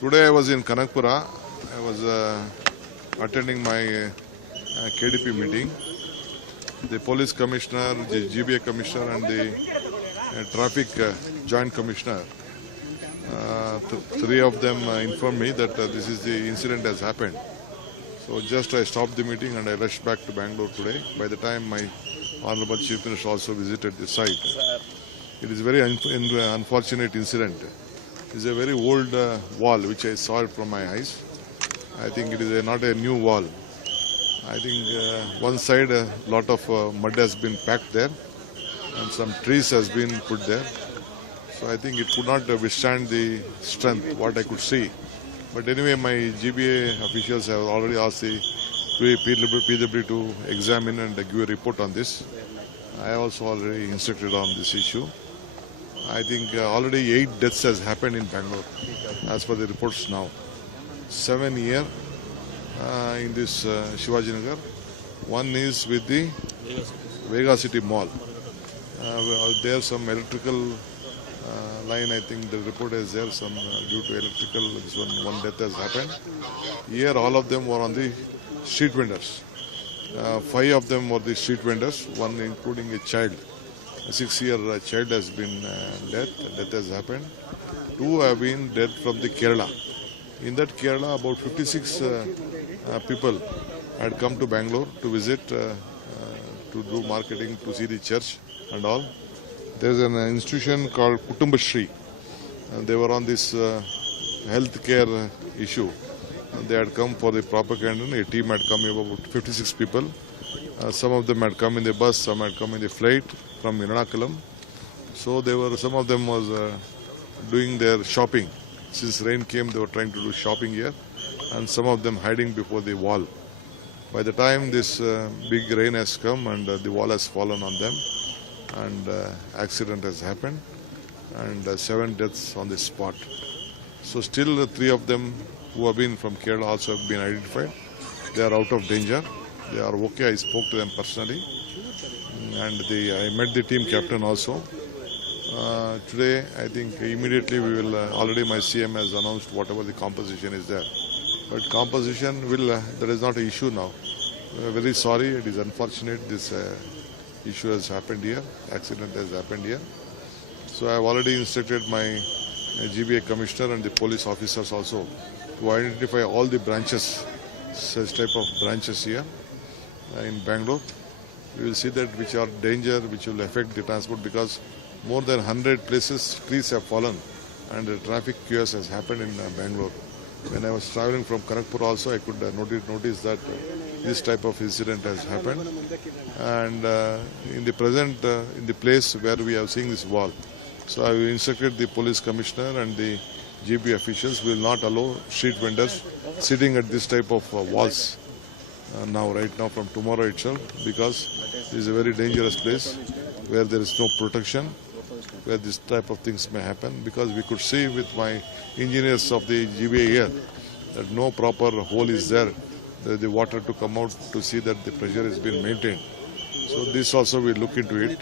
Today I was in Kanakpura. I was attending my KDP meeting. The police commissioner, the GBA commissioner and the traffic joint commissioner, three of them informed me that this is the incident has happened. So just I stopped the meeting and I rushed back to Bangalore today. By the time my Honorable Chief Minister also visited the site. It is a very unfortunate incident. It is a very old wall which I saw it from my eyes. I think it is not a new wall. I think one side a lot of mud has been packed there and some trees has been put there. So I think it could not withstand the strength what I could see. But anyway, my GBA officials have already asked the PW to examine and give a report on this. I also already instructed on this issue. I think already 8 deaths has happened in Bangalore as per the reports now. 7 here in this Shivaji Nagar. One is with the Vega City Mall. There's some electrical line, I think the report is there, some due to electrical, this one death has happened. Here all of them were on the street vendors. 5 of them were the street vendors, one including a child. A 6-year child has been death has happened. 2 have been dead from the Kerala. In that Kerala, about 56 people had come to Bangalore to visit, to do marketing, to see the church and all. There is an institution called Kutumbashri. They were on this healthcare issue. They had come for the propaganda. A team had come, about 56 people. Some of them had come in the bus, some had come in the flight from Ernakulam. So they were, some of them was doing their shopping. Since rain came, they were trying to do shopping here, and some of them hiding before the wall. By the time this big rain has come and the wall has fallen on them, and accident has happened, and 7 deaths on the spot. So still 3 of them who have been from Kerala also have been identified. They are out of danger. They are okay. I spoke to them personally, and I met the team captain also. Today, I think immediately we will, already my CM has announced whatever the composition is there. But composition will, that is not an issue now. We are very sorry, it is unfortunate this issue has happened here, accident has happened here. So I have already instructed my GBA commissioner and the police officers also to identify all the branches, such type of branches here in Bangalore. We will see that which are danger, which will affect the transport, because more than 100 places trees have fallen and the traffic chaos has happened in Bangalore. When I was traveling from Kanakpura also, I could notice that this type of incident has happened. And in the present, in the place where we are seeing this wall, so I instructed the police commissioner and the GB officials will not allow street vendors sitting at this type of walls right now from tomorrow itself, because it is a very dangerous place where there is no protection, where this type of things may happen, because we could see with my engineers of the GBA here that no proper hole is there, the water to come out to see that the pressure has been maintained. So this also we look into it.